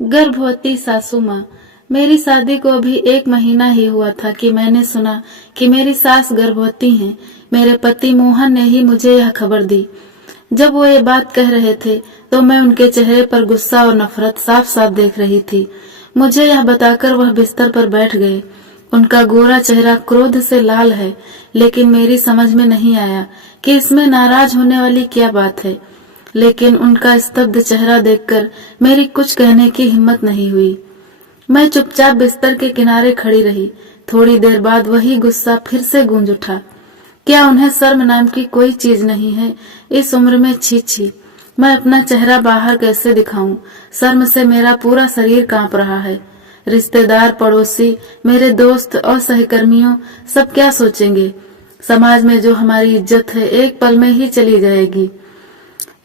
गर्भवती सासू माँ। मेरी शादी को अभी 1 महीना ही हुआ था कि मैंने सुना कि मेरी सास गर्भवती हैं। मेरे पति मोहन ने ही मुझे यह खबर दी। जब वो ये बात कह रहे थे तो मैं उनके चेहरे पर गुस्सा और नफरत साफ साफ देख रही थी। मुझे यह बताकर वह बिस्तर पर बैठ गए। उनका गोरा चेहरा क्रोध से लाल है, लेकिन मेरी समझ में नहीं आया कि इसमें नाराज होने वाली क्या बात है। लेकिन उनका स्तब्ध चेहरा देखकर मेरी कुछ कहने की हिम्मत नहीं हुई। मैं चुपचाप बिस्तर के किनारे खड़ी रही। थोड़ी देर बाद वही गुस्सा फिर से गूंज उठा। क्या उन्हें शर्म नाम की कोई चीज नहीं है? इस उम्र में छी छी, मैं अपना चेहरा बाहर कैसे दिखाऊं? शर्म से मेरा पूरा शरीर कांप रहा है। रिश्तेदार, पड़ोसी, मेरे दोस्त और सहकर्मियों सब क्या सोचेंगे? समाज में जो हमारी इज्जत है एक पल में ही चली जाएगी।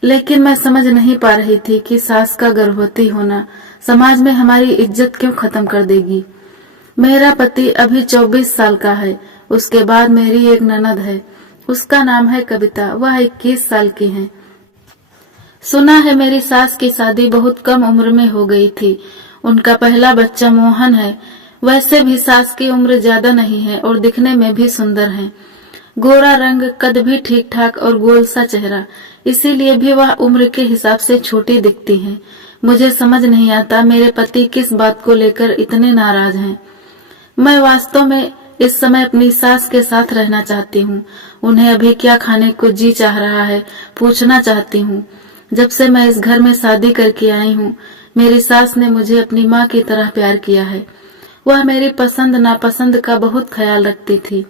लेकिन मैं समझ नहीं पा रही थी कि सास का गर्भवती होना समाज में हमारी इज्जत क्यों खत्म कर देगी। मेरा पति अभी 24 साल का है। उसके बाद मेरी एक ननद है, उसका नाम है कविता। वह 21 साल की है। सुना है मेरी सास की शादी बहुत कम उम्र में हो गई थी। उनका पहला बच्चा मोहन है। वैसे भी सास की उम्र ज्यादा नहीं है और दिखने में भी सुंदर है। गोरा रंग, कद भी ठीक ठाक और गोल सा चेहरा, इसीलिए भी वह उम्र के हिसाब से छोटी दिखती है। मुझे समझ नहीं आता मेरे पति किस बात को लेकर इतने नाराज हैं। मैं वास्तव में इस समय अपनी सास के साथ रहना चाहती हूँ। उन्हें अभी क्या खाने को जी चाह रहा है पूछना चाहती हूँ। जब से मैं इस घर में शादी करके आई हूँ, मेरी सास ने मुझे अपनी माँ की तरह प्यार किया है। वह मेरी पसंद नापसंद का बहुत ख्याल रखती थी।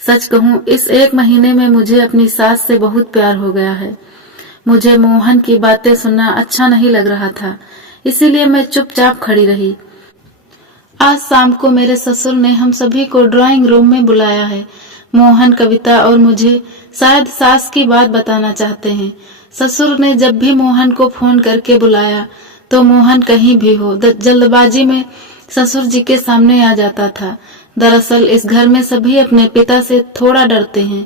सच कहूँ, इस 1 महीने में मुझे अपनी सास से बहुत प्यार हो गया है। मुझे मोहन की बातें सुनना अच्छा नहीं लग रहा था, इसीलिए मैं चुपचाप खड़ी रही। आज शाम को मेरे ससुर ने हम सभी को ड्राइंग रूम में बुलाया है। मोहन, कविता और मुझे शायद सास की बात बताना चाहते हैं। ससुर ने जब भी मोहन को फोन करके बुलाया तो मोहन कहीं भी हो जल्दबाजी में ससुर जी के सामने आ जाता था। दरअसल इस घर में सभी अपने पिता से थोड़ा डरते हैं।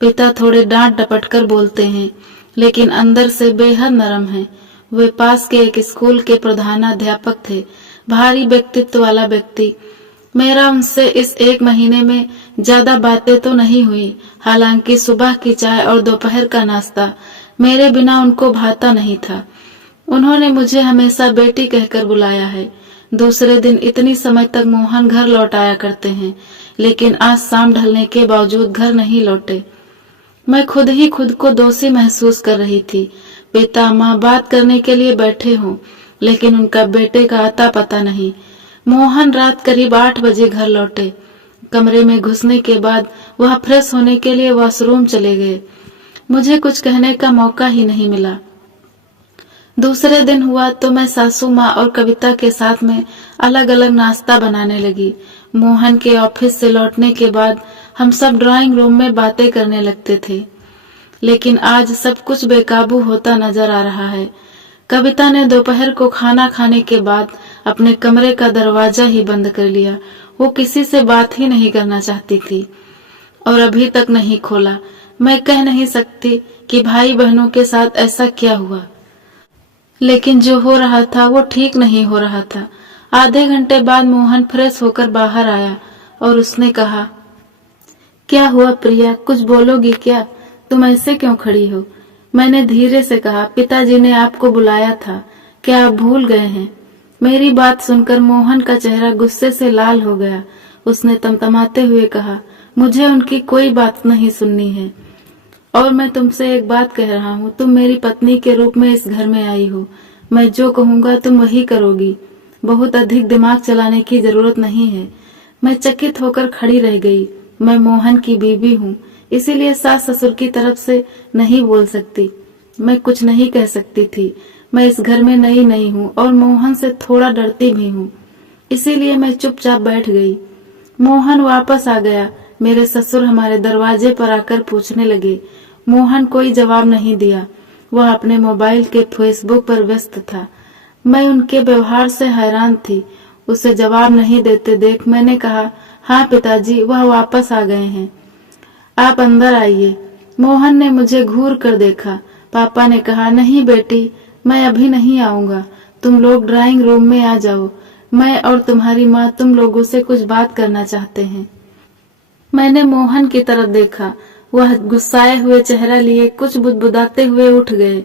पिता थोड़े डांट डपट कर बोलते हैं, लेकिन अंदर से बेहद नरम है। वे पास के एक स्कूल के प्रधानाध्यापक थे, भारी व्यक्तित्व वाला व्यक्ति। मेरा उनसे इस 1 महीने में ज्यादा बातें तो नहीं हुई। हालांकि सुबह की चाय और दोपहर का नाश्ता मेरे बिना उनको भाता नहीं था। उन्होंने मुझे हमेशा बेटी कहकर बुलाया है। दूसरे दिन इतनी समय तक मोहन घर लौट आया करते हैं, लेकिन आज शाम ढलने के बावजूद घर नहीं लौटे। मैं खुद ही खुद को दोषी महसूस कर रही थी। पिता माँ बात करने के लिए बैठे हों, लेकिन उनका बेटे का अता पता नहीं। मोहन रात करीब 8 बजे घर लौटे। कमरे में घुसने के बाद वह फ्रेश होने के लिए वॉशरूम चले गए। मुझे कुछ कहने का मौका ही नहीं मिला। दूसरे दिन हुआ तो मैं सासू माँ और कविता के साथ में अलग अलग नाश्ता बनाने लगी। मोहन के ऑफिस से लौटने के बाद हम सब ड्राइंग रूम में बातें करने लगते थे, लेकिन आज सब कुछ बेकाबू होता नजर आ रहा है। कविता ने दोपहर को खाना खाने के बाद अपने कमरे का दरवाजा ही बंद कर लिया। वो किसी से बात ही नहीं करना चाहती थी और अभी तक नहीं खोला। मैं कह नहीं सकती कि भाई बहनों के साथ ऐसा क्या हुआ, लेकिन जो हो रहा था वो ठीक नहीं हो रहा था। आधे घंटे बाद मोहन फ्रेश होकर बाहर आया और उसने कहा, क्या हुआ प्रिया, कुछ बोलोगी क्या? तुम ऐसे क्यों खड़ी हो? मैंने धीरे से कहा, पिताजी ने आपको बुलाया था, क्या आप भूल गए हैं? मेरी बात सुनकर मोहन का चेहरा गुस्से से लाल हो गया। उसने तमतमाते हुए कहा, मुझे उनकी कोई बात नहीं सुननी है और मैं तुमसे एक बात कह रहा हूँ। तुम मेरी पत्नी के रूप में इस घर में आई हो। मैं जो कहूँगा तुम वही करोगी। बहुत अधिक दिमाग चलाने की जरूरत नहीं है। मैं चकित होकर खड़ी रह गई। मैं मोहन की बीवी हूँ, इसीलिए सास ससुर की तरफ से नहीं बोल सकती। मैं कुछ नहीं कह सकती थी। मैं इस घर में नई नहीं हूँ और मोहन से थोड़ा डरती भी हूँ, इसीलिए मैं चुपचाप बैठ गई। मोहन वापस आ गया। मेरे ससुर हमारे दरवाजे पर आकर पूछने लगे। मोहन कोई जवाब नहीं दिया। वह अपने मोबाइल के फेसबुक पर व्यस्त था। मैं उनके व्यवहार से हैरान थी। उसे जवाब नहीं देते देख मैंने कहा, हाँ पिताजी, वह वापस आ गए हैं, आप अंदर आइए। मोहन ने मुझे घूर कर देखा। पापा ने कहा, नहीं बेटी, मैं अभी नहीं आऊंगा, तुम लोग ड्राइंग रूम में आ जाओ, मैं और तुम्हारी माँ तुम लोगों से कुछ बात करना चाहते हैं। मैंने मोहन की तरफ देखा। वह गुस्साए हुए चेहरा लिए कुछ बुदबुदाते हुए उठ गए।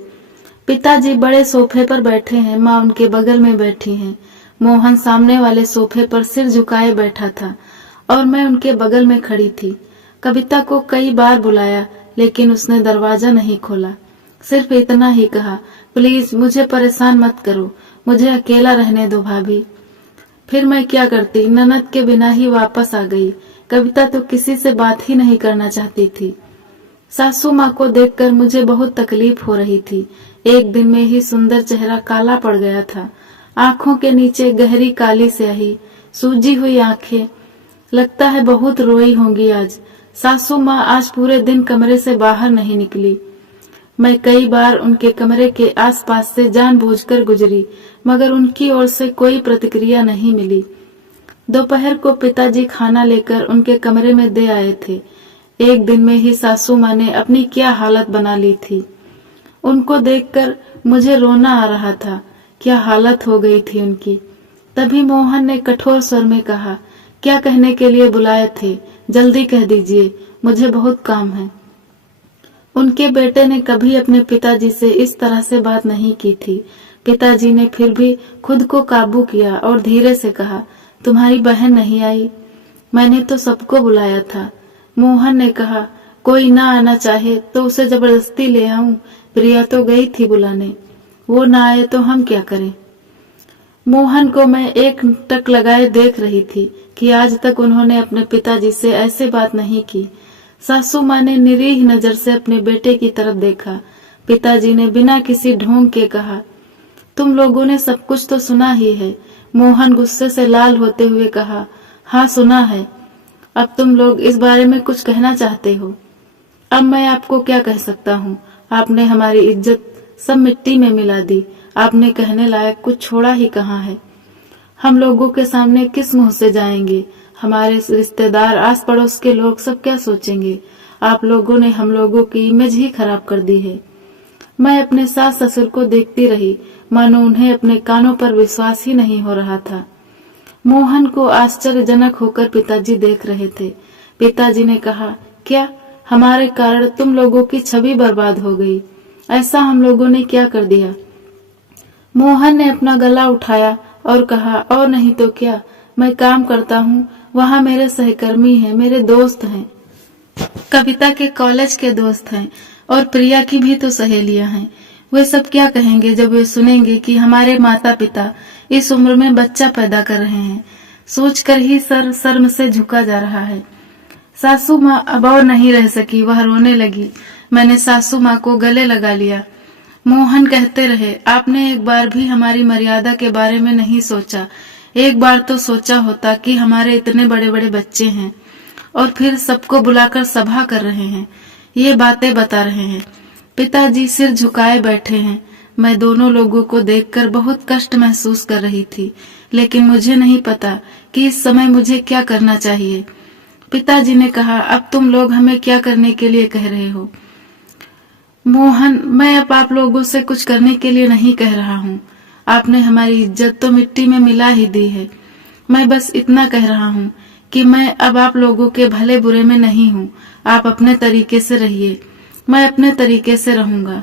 पिताजी बड़े सोफे पर बैठे हैं, माँ उनके बगल में बैठी हैं। मोहन सामने वाले सोफे पर सिर झुकाए बैठा था और मैं उनके बगल में खड़ी थी। कविता को कई बार बुलाया लेकिन उसने दरवाजा नहीं खोला। सिर्फ इतना ही कहा, प्लीज मुझे परेशान मत करो, मुझे अकेला रहने दो भाभी। फिर मैं क्या करती, ननद के बिना ही वापस आ गई। कविता तो किसी से बात ही नहीं करना चाहती थी। सासू माँ को देखकर मुझे बहुत तकलीफ हो रही थी। एक दिन में ही सुंदर चेहरा काला पड़ गया था। आंखों के नीचे गहरी काली स्याही, सूजी हुई आंखें। लगता है बहुत रोई होंगी आज। सासू माँ आज पूरे दिन कमरे से बाहर नहीं निकली। मैं कई बार उनके कमरे के आसपास से जानबूझकर गुजरी, मगर उनकी ओर से कोई प्रतिक्रिया नहीं मिली। दोपहर को पिताजी खाना लेकर उनके कमरे में दे आए थे। एक दिन में ही सासू माँ ने अपनी क्या हालत बना ली थी। उनको देखकर मुझे रोना आ रहा था। क्या हालत हो गई थी उनकी। तभी मोहन ने कठोर स्वर में कहा, क्या कहने के लिए बुलाए थे, जल्दी कह दीजिए, मुझे बहुत काम है। उनके बेटे ने कभी अपने पिताजी से इस तरह से बात नहीं की थी। पिताजी ने फिर भी खुद को काबू किया और धीरे से कहा, तुम्हारी बहन नहीं आई? मैंने तो सबको बुलाया था। मोहन ने कहा, कोई ना आना चाहे तो उसे जबरदस्ती ले आऊं? प्रिया तो गई थी बुलाने, वो ना आए तो हम क्या करें? मोहन को मैं एक टक लगाए देख रही थी कि आज तक उन्होंने अपने पिताजी से ऐसे बात नहीं की। सासू माँ ने निरीह नजर से अपने बेटे की तरफ देखा। पिताजी ने बिना किसी ढोंग के कहा, तुम लोगों ने सब कुछ तो सुना ही है। मोहन गुस्से से लाल होते हुए कहा, हाँ सुना है। अब तुम लोग इस बारे में कुछ कहना चाहते हो? अब मैं आपको क्या कह सकता हूँ? आपने हमारी इज्जत सब मिट्टी में मिला दी। आपने कहने लायक कुछ छोड़ा ही कहाँ है। हम लोगों के सामने किस मुंह से जाएंगे? हमारे रिश्तेदार, आस पड़ोस के लोग सब क्या सोचेंगे? आप लोगों ने हम लोगों की इमेज ही खराब कर दी है। मैं अपने सास ससुर को देखती रही, मानो उन्हें अपने कानों पर विश्वास ही नहीं हो रहा था। मोहन को आश्चर्यजनक होकर पिताजी देख रहे थे। पिताजी ने कहा, क्या हमारे कारण तुम लोगों की छवि बर्बाद हो गई? ऐसा हम लोगों ने क्या कर दिया? मोहन ने अपना गला उठाया और कहा, और नहीं तो क्या, मैं काम करता हूँ, वहाँ मेरे सहकर्मी हैं, मेरे दोस्त हैं, कविता के कॉलेज के दोस्त हैं और प्रिया की भी तो सहेलियां हैं। वे सब क्या कहेंगे जब वे सुनेंगे कि हमारे माता पिता इस उम्र में बच्चा पैदा कर रहे हैं? सोचकर ही सर शर्म से झुका जा रहा है। सासू माँ अब और नहीं रह सकी, वह रोने लगी। मैंने सासू माँ को गले लगा लिया। मोहन कहते रहे, आपने एक बार भी हमारी मर्यादा के बारे में नहीं सोचा। एक बार तो सोचा होता कि हमारे इतने बड़े बड़े बच्चे हैं और फिर सबको बुलाकर सभा कर रहे हैं, ये बातें बता रहे हैं। पिताजी सिर झुकाए बैठे हैं। मैं दोनों लोगों को देखकर बहुत कष्ट महसूस कर रही थी, लेकिन मुझे नहीं पता कि इस समय मुझे क्या करना चाहिए। पिताजी ने कहा, अब तुम लोग हमें क्या करने के लिए कह रहे हो? मोहन, मैं अब आप लोगों से कुछ करने के लिए नहीं कह रहा हूँ। आपने हमारी इज्जत तो मिट्टी में मिला ही दी है। मैं बस इतना कह रहा हूँ कि मैं अब आप लोगों के भले बुरे में नहीं हूँ। आप अपने तरीके से रहिए, मैं अपने तरीके से रहूंगा।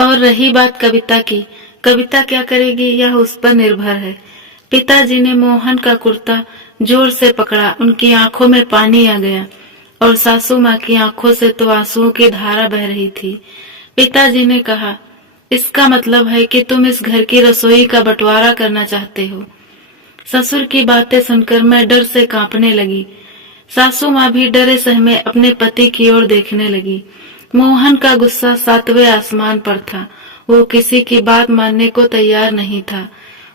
और रही बात कविता की, कविता क्या करेगी यह उस पर निर्भर है। पिताजी ने मोहन का कुर्ता जोर से पकड़ा। उनकी आंखों में पानी आ गया और सासू माँ की आंखों से तो आंसुओं की धारा बह रही थी। पिताजी ने कहा, इसका मतलब है कि तुम इस घर की रसोई का बंटवारा करना चाहते हो। ससुर की बातें सुनकर मैं डर से कांपने लगी। सासू माँ भी डरे सहमे अपने पति की ओर देखने लगी। मोहन का गुस्सा 7वें आसमान पर था। वो किसी की बात मानने को तैयार नहीं था।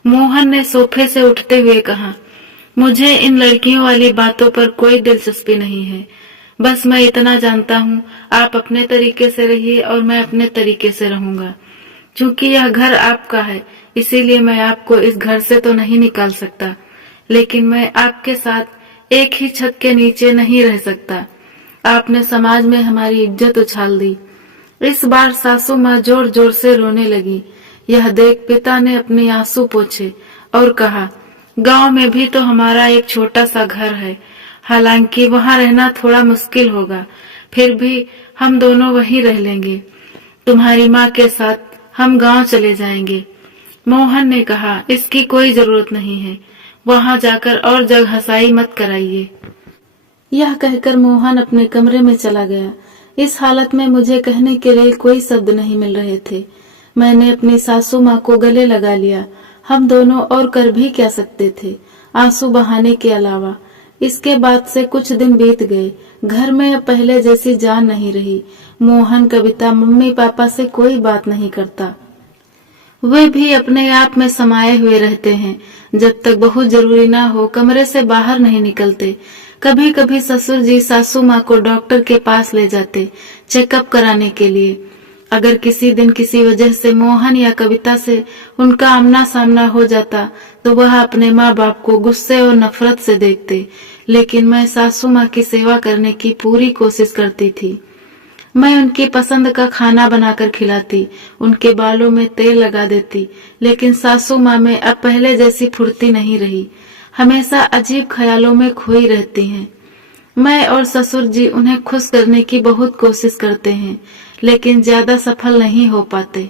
मोहन ने सोफे से उठते हुए कहा, मुझे इन लड़कियों वाली बातों पर कोई दिलचस्पी नहीं है। बस मैं इतना जानता हूँ, आप अपने तरीके से रहिए और मैं अपने तरीके से रहूंगा। चूंकि यह घर आपका है, इसीलिए मैं आपको इस घर से तो नहीं निकाल सकता, लेकिन मैं आपके साथ एक ही छत के नीचे नहीं रह सकता। आपने समाज में हमारी इज्जत उछाल दी। इस बार सासू माँ जोर जोर से रोने लगी। यह देख पिता ने अपने आंसू पोंछे और कहा, गांव में भी तो हमारा एक छोटा सा घर है, हालांकि वहां रहना थोड़ा मुश्किल होगा, फिर भी हम दोनों वहीं रह लेंगे। तुम्हारी माँ के साथ हम गांव चले जाएंगे। मोहन ने कहा, इसकी कोई जरूरत नहीं है, वहां जाकर और जग हंसाई मत कराइए। यह कहकर मोहन अपने कमरे में चला गया। इस हालत में मुझे कहने के लिए कोई शब्द नहीं मिल रहे थे। मैंने अपनी सासू माँ को गले लगा लिया। हम दोनों और कर भी क्या सकते थे, आंसू बहाने के अलावा। इसके बाद से कुछ दिन बीत गए। घर में अब पहले जैसी जान नहीं रही। मोहन, कविता, मम्मी पापा से कोई बात नहीं करता। वे भी अपने आप में समाये हुए रहते हैं। जब तक बहुत जरूरी ना हो कमरे से बाहर नहीं निकलते। कभी कभी ससुर जी सासू माँ को डॉक्टर के पास ले जाते चेकअप कराने के लिए। अगर किसी दिन किसी वजह से मोहन या कविता से उनका आमना सामना हो जाता तो वह अपने माँ बाप को गुस्से और नफरत से देखते, लेकिन मैं सासू माँ की सेवा करने की पूरी कोशिश करती थी। मैं उनकी पसंद का खाना बनाकर खिलाती, उनके बालों में तेल लगा देती, लेकिन सासू माँ में अब पहले जैसी फुर्ती नहीं रही। हमेशा अजीब ख्यालों में खोई रहती हैं। मैं और ससुर जी उन्हें खुश करने की बहुत कोशिश करते हैं, लेकिन ज्यादा सफल नहीं हो पाते।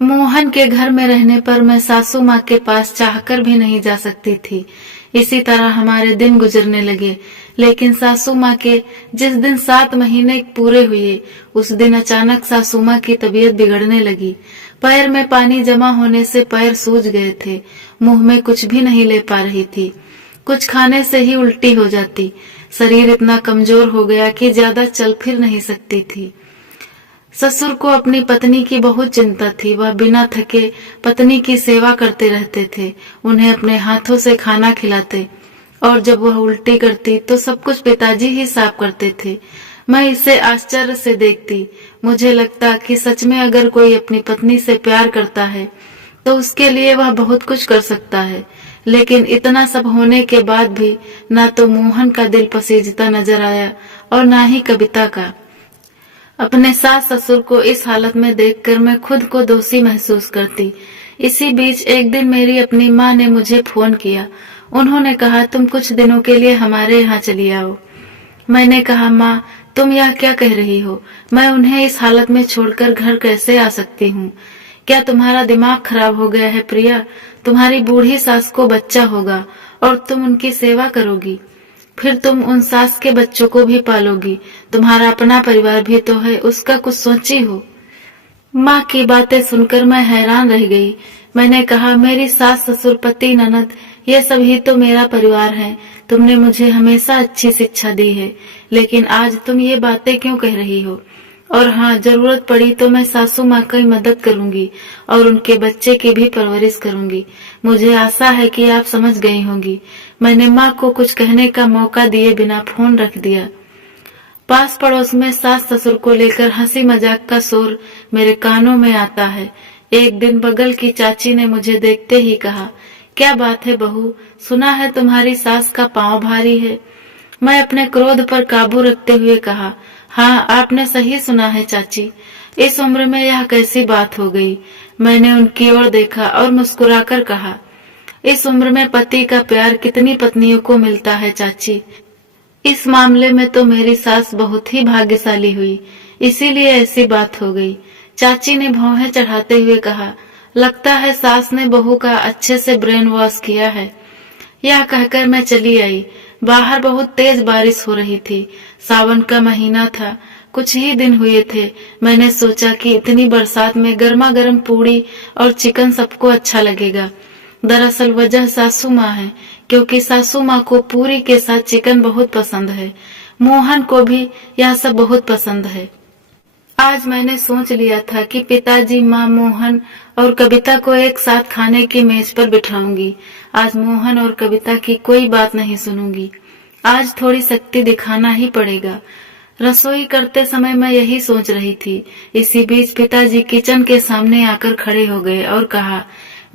मोहन के घर में रहने पर मैं सासू माँ के पास चाहकर भी नहीं जा सकती थी। इसी तरह हमारे दिन गुजरने लगे, लेकिन सासू माँ के जिस दिन 7 महीने पूरे हुए उस दिन अचानक सासू माँ की तबीयत बिगड़ने लगी। पैर में पानी जमा होने से पैर सूज गए थे। मुंह में कुछ भी नहीं ले पा रही थी। कुछ खाने से ही उल्टी हो जाती। शरीर इतना कमजोर हो गया कि ज्यादा चल फिर नहीं सकती थी। ससुर को अपनी पत्नी की बहुत चिंता थी। वह बिना थके पत्नी की सेवा करते रहते थे, उन्हें अपने हाथों से खाना खिलाते, और जब वह उल्टी करती तो सब कुछ पिताजी ही साफ करते थे। मैं इसे आश्चर्य से देखती। मुझे लगता कि सच में अगर कोई अपनी पत्नी से प्यार करता है तो उसके लिए वह बहुत कुछ कर सकता है। लेकिन इतना सब होने के बाद भी ना तो मोहन का दिल पसीजता नजर आया और ना ही कविता का। अपने सास ससुर को इस हालत में देखकर मैं खुद को दोषी महसूस करती। इसी बीच एक दिन मेरी अपनी माँ ने मुझे फोन किया। उन्होंने कहा, तुम कुछ दिनों के लिए हमारे यहाँ चली आओ। मैंने कहा, माँ तुम यह क्या कह रही हो? मैं उन्हें इस हालत में छोड़कर घर कैसे आ सकती हूँ? क्या तुम्हारा दिमाग खराब हो गया है प्रिया? तुम्हारी बूढ़ी सास को बच्चा होगा और तुम उनकी सेवा करोगी, फिर तुम उन सास के बच्चों को भी पालोगी। तुम्हारा अपना परिवार भी तो है, उसका कुछ सोची हो। माँ की बातें सुनकर मैं हैरान रह गई। मैंने कहा, मेरी सास ससुर पति ननद ये सब ही तो मेरा परिवार है। तुमने मुझे हमेशा अच्छी शिक्षा दी है, लेकिन आज तुम ये बातें क्यों कह रही हो? और हाँ, जरूरत पड़ी तो मैं सासू माँ की मदद करूंगी और उनके बच्चे की भी परवरिश करूंगी। मुझे आशा है कि आप समझ गई होंगी। मैंने माँ को कुछ कहने का मौका दिए बिना फोन रख दिया। पास पड़ोस में सास ससुर को लेकर हंसी मजाक का शोर मेरे कानों में आता है। एक दिन बगल की चाची ने मुझे देखते ही कहा, क्या बात है बहू, सुना है तुम्हारी सास का पांव भारी है? मैं अपने क्रोध पर काबू रखते हुए कहा, हाँ आपने सही सुना है चाची, इस उम्र में यह कैसी बात हो गई? मैंने उनकी ओर देखा और मुस्कुराकर कहा, इस उम्र में पति का प्यार कितनी पत्नियों को मिलता है चाची। इस मामले में तो मेरी सास बहुत ही भाग्यशाली हुई, इसीलिए ऐसी बात हो गई। चाची ने भौहें चढ़ाते हुए कहा, लगता है सास ने बहू का अच्छे से ब्रेन वॉश किया है। यह कहकर मैं चली आई। बाहर बहुत तेज बारिश हो रही थी। सावन का महीना था, कुछ ही दिन हुए थे। मैंने सोचा कि इतनी बरसात में गर्मा गर्म पूड़ी और चिकन सबको अच्छा लगेगा। दरअसल वजह सासू माँ है, क्योंकि सासू माँ को पूरी के साथ चिकन बहुत पसंद है। मोहन को भी यह सब बहुत पसंद है। आज मैंने सोच लिया था कि पिताजी, माँ, मोहन और कविता को एक साथ खाने की मेज पर बिठाऊंगी। आज मोहन और कविता की कोई बात नहीं सुनूंगी। आज थोड़ी शक्ति दिखाना ही पड़ेगा। रसोई करते समय मैं यही सोच रही थी। इसी बीच पिताजी किचन के सामने आकर खड़े हो गए और कहा,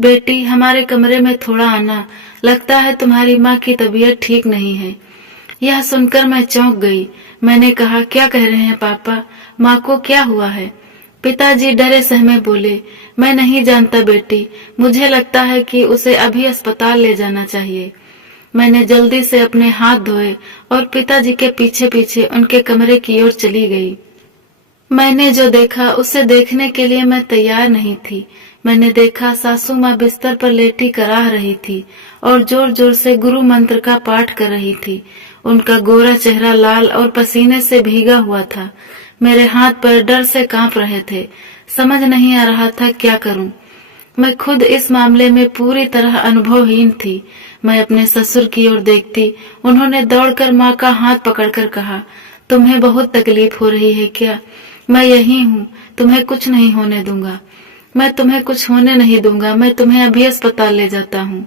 बेटी हमारे कमरे में थोड़ा आना, लगता है तुम्हारी माँ की तबीयत ठीक नहीं है। यह सुनकर मैं चौंक गई। मैंने कहा, क्या कह रहे हैं पापा, माँ को क्या हुआ है? पिताजी डरे सहमे बोले, मैं नहीं जानता बेटी, मुझे लगता है कि उसे अभी अस्पताल ले जाना चाहिए। मैंने जल्दी से अपने हाथ धोए और पिताजी के पीछे पीछे उनके कमरे की ओर चली गई। मैंने जो देखा उसे देखने के लिए मैं तैयार नहीं थी। मैंने देखा सासू माँ बिस्तर पर लेटी कराह रही थी और जोर जोर से गुरु मंत्र का पाठ कर रही थी। उनका गोरा चेहरा लाल और पसीने से भीगा हुआ था। मेरे हाथ पैर डर से कांप रहे थे। समझ नहीं आ रहा था क्या करूं। मैं खुद इस मामले में पूरी तरह अनुभवहीन थी। मैं अपने ससुर की ओर देखती। उन्होंने दौड़कर माँ का हाथ पकड़कर कहा, तुम्हें बहुत तकलीफ हो रही है क्या? मैं यही हूँ, तुम्हें कुछ नहीं होने दूंगा। मैं तुम्हें कुछ होने नहीं दूंगा। मैं तुम्हें अभी अस्पताल ले जाता हूँ।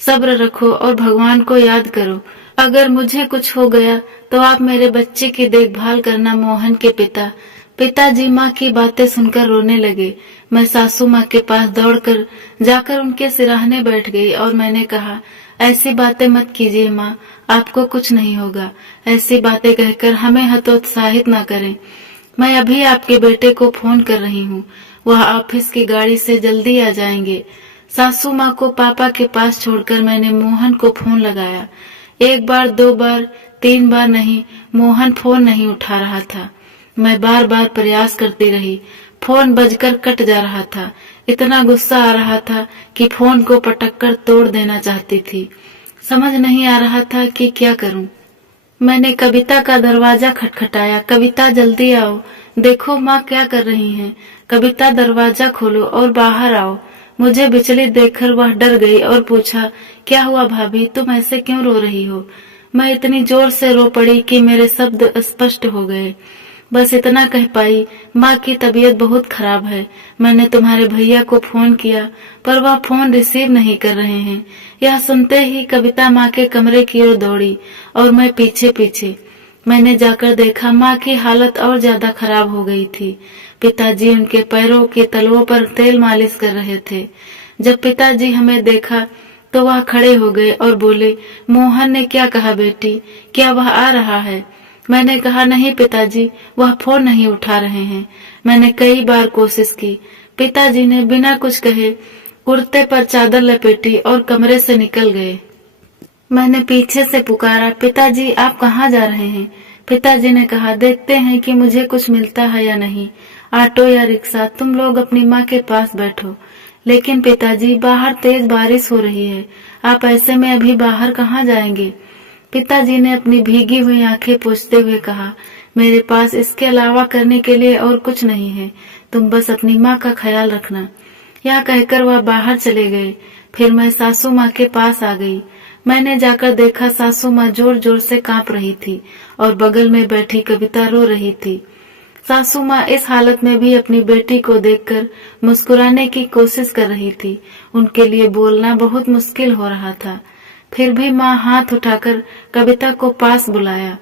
सब्र रखो और भगवान को याद करो। अगर मुझे कुछ हो गया तो आप मेरे बच्चे की देखभाल करना। मोहन के पिताजी माँ की बातें सुनकर रोने लगे। मैं सासू माँ के पास दौड़कर जाकर उनके सिराहने बैठ गई और मैंने कहा, ऐसी बातें मत कीजिए माँ, आपको कुछ नहीं होगा। ऐसी बातें कहकर हमें हतोत्साहित न करें। मैं अभी आपके बेटे को फोन कर रही हूँ, वह ऑफिस की गाड़ी से जल्दी आ जाएंगे। सासू माँ को पापा के पास छोड़कर मैंने मोहन को फोन लगाया। 1 बार 2 बार 3 बार नहीं, मोहन फोन नहीं उठा रहा था। मैं बार बार प्रयास करती रही। फोन बजकर कट जा रहा था। इतना गुस्सा आ रहा था कि फोन को पटक कर तोड़ देना चाहती थी। समझ नहीं आ रहा था कि क्या करूं। मैंने कविता का दरवाजा खटखटाया। कविता जल्दी आओ, देखो माँ क्या कर रही हैं। कविता दरवाजा खोलो और बाहर आओ। मुझे विचलित देखकर वह डर गई और पूछा, क्या हुआ भाभी, तुम ऐसे क्यों रो रही हो? मैं इतनी जोर से रो पड़ी कि मेरे शब्द स्पष्ट हो गए। बस इतना कह पाई, माँ की तबीयत बहुत खराब है। मैंने तुम्हारे भैया को फोन किया पर वह फोन रिसीव नहीं कर रहे हैं। यह सुनते ही कविता माँ के कमरे की ओर दौड़ी और मैं पीछे पीछे। मैंने जाकर देखा माँ की हालत और ज्यादा खराब हो गई थी। पिताजी उनके पैरों के तलवों पर तेल मालिश कर रहे थे। जब पिताजी हमें देखा तो वह खड़े हो गए और बोले, मोहन ने क्या कहा बेटी, क्या वह आ रहा है? मैंने कहा, नहीं पिताजी, वह फोन नहीं उठा रहे हैं। मैंने कई बार कोशिश की। पिताजी ने बिना कुछ कहे कुर्ते पर चादर लपेटी और कमरे से निकल गए। मैंने पीछे से पुकारा, पिताजी आप कहाँ जा रहे हैं? पिताजी ने कहा, देखते हैं कि मुझे कुछ मिलता है या नहीं। ऑटो या रिक्शा, तुम लोग अपनी माँ के पास बैठो। लेकिन पिताजी, बाहर तेज बारिश हो रही है, आप ऐसे में अभी बाहर कहाँ जाएंगे? पिताजी ने अपनी भीगी हुई आंखें पोंछते हुए कहा, मेरे पास इसके अलावा करने के लिए और कुछ नहीं है। तुम बस अपनी माँ का ख्याल रखना। यह कहकर वह बाहर चले गए। फिर मैं सासू माँ के पास आ गई। मैंने जाकर देखा सासू माँ जोर जोर से कांप रही थी और बगल में बैठी कविता रो रही थी। सासू माँ इस हालत में भी अपनी बेटी को देखकर मुस्कुराने की कोशिश कर रही थी। उनके लिए बोलना बहुत मुश्किल हो रहा था। फिर भी माँ हाथ उठाकर कविता को पास बुलाया।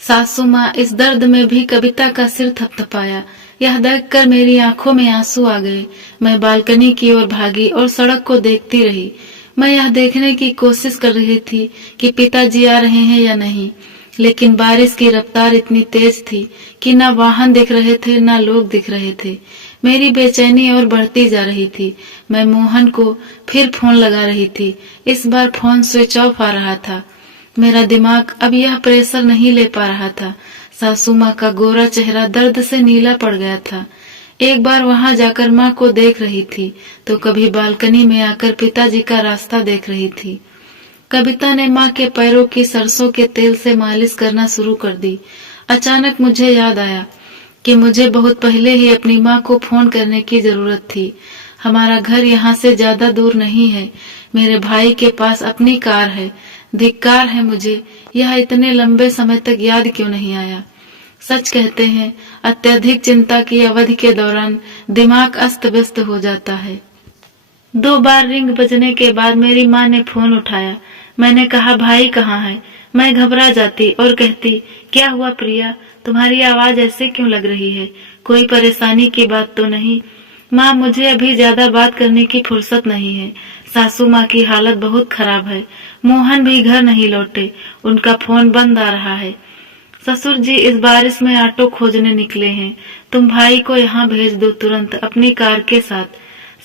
सासू माँ इस दर्द में भी कविता का सिर थपथपाया। यह देखकर मेरी आंखों में आंसू आ गए। मैं बालकनी की ओर भागी और सड़क को देखती रही। मैं यह देखने की कोशिश कर रही थी कि पिताजी आ रहे हैं या नहीं, लेकिन बारिश की रफ्तार इतनी तेज थी कि न वाहन दिख रहे थे न लोग दिख रहे थे। मेरी बेचैनी और बढ़ती जा रही थी। मैं मोहन को फिर फोन लगा रही थी। इस बार फोन स्विच ऑफ आ रहा था। मेरा दिमाग अब यह प्रेशर नहीं ले पा रहा था। सासू माँ का गोरा चेहरा दर्द से नीला पड़ गया था। एक बार वहां जाकर माँ को देख रही थी तो कभी बालकनी में आकर पिताजी का रास्ता देख रही थी। कविता ने माँ के पैरों की सरसों के तेल से मालिश करना शुरू कर दी। अचानक मुझे याद आया कि मुझे बहुत पहले ही अपनी माँ को फोन करने की जरूरत थी। हमारा घर यहाँ से ज्यादा दूर नहीं है। मेरे भाई के पास अपनी कार है। धिक्कार है मुझे, यह इतने लंबे समय तक याद क्यों नहीं आया। सच कहते हैं, अत्यधिक चिंता की अवधि के दौरान दिमाग अस्त व्यस्त हो जाता है। 2 बार रिंग बजने के बाद मेरी माँ ने फोन उठाया। मैंने कहा, भाई कहाँ है? मैं घबरा जाती और कहती, क्या हुआ प्रिया, तुम्हारी आवाज ऐसे क्यों लग रही है? कोई परेशानी की बात तो नहीं? माँ, मुझे अभी ज्यादा बात करने की फुर्सत नहीं है। सासू माँ की हालत बहुत खराब है। मोहन भी घर नहीं लौटे, उनका फोन बंद आ रहा है। ससुर जी इस बारिश में ऑटो खोजने निकले हैं, तुम भाई को यहाँ भेज दो तुरंत अपनी कार के साथ।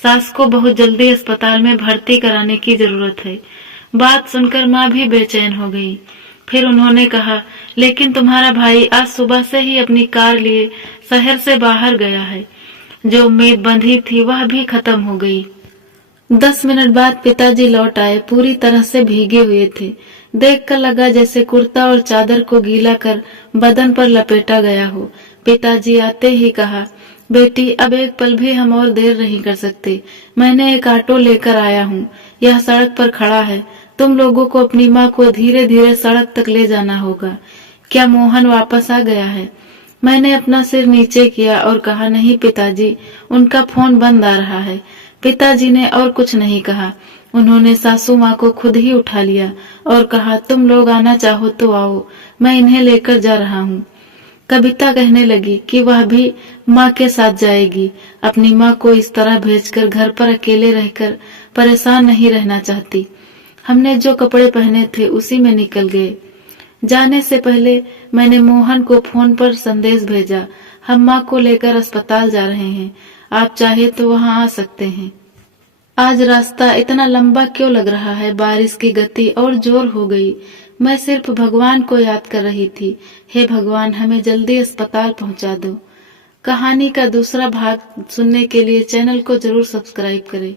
सास को बहुत जल्दी अस्पताल में भर्ती कराने की जरूरत है। बात सुनकर माँ भी बेचैन हो गई। फिर उन्होंने कहा, लेकिन तुम्हारा भाई आज सुबह से ही अपनी कार लिए शहर से बाहर गया है। जो उम्मीद बंधी थी वह भी खत्म हो गई। 10 मिनट बाद पिताजी लौट आए, पूरी तरह से भीगे हुए थे। देखकर लगा जैसे कुर्ता और चादर को गीला कर बदन पर लपेटा गया हो। पिताजी आते ही कहा, बेटी अब एक पल भी हम और देर नहीं कर सकते। मैंने एक ऑटो लेकर आया हूँ, यह सड़क पर खड़ा है। तुम लोगों को अपनी माँ को धीरे धीरे सड़क तक ले जाना होगा। क्या मोहन वापस आ गया है? मैंने अपना सिर नीचे किया और कहा, नहीं पिताजी, उनका फोन बंद आ रहा है। पिताजी ने और कुछ नहीं कहा। उन्होंने सासू माँ को खुद ही उठा लिया और कहा, तुम लोग आना चाहो तो आओ, मैं इन्हें लेकर जा रहा हूँ। कविता कहने लगी कि वह भी माँ के साथ जाएगी। अपनी माँ को इस तरह भेजकर घर पर अकेले रहकर परेशान नहीं रहना चाहती। हमने जो कपड़े पहने थे उसी में निकल गए। जाने से पहले मैंने मोहन को फोन पर संदेश भेजा, हम माँ को लेकर अस्पताल जा रहे हैं, आप चाहे तो वहाँ आ सकते हैं। आज रास्ता इतना लंबा क्यों लग रहा है? बारिश की गति और जोर हो गई। मैं सिर्फ भगवान को याद कर रही थी, हे भगवान हमें जल्दी अस्पताल पहुंचा दो। कहानी का दूसरा भाग सुनने के लिए चैनल को जरूर सब्सक्राइब करें।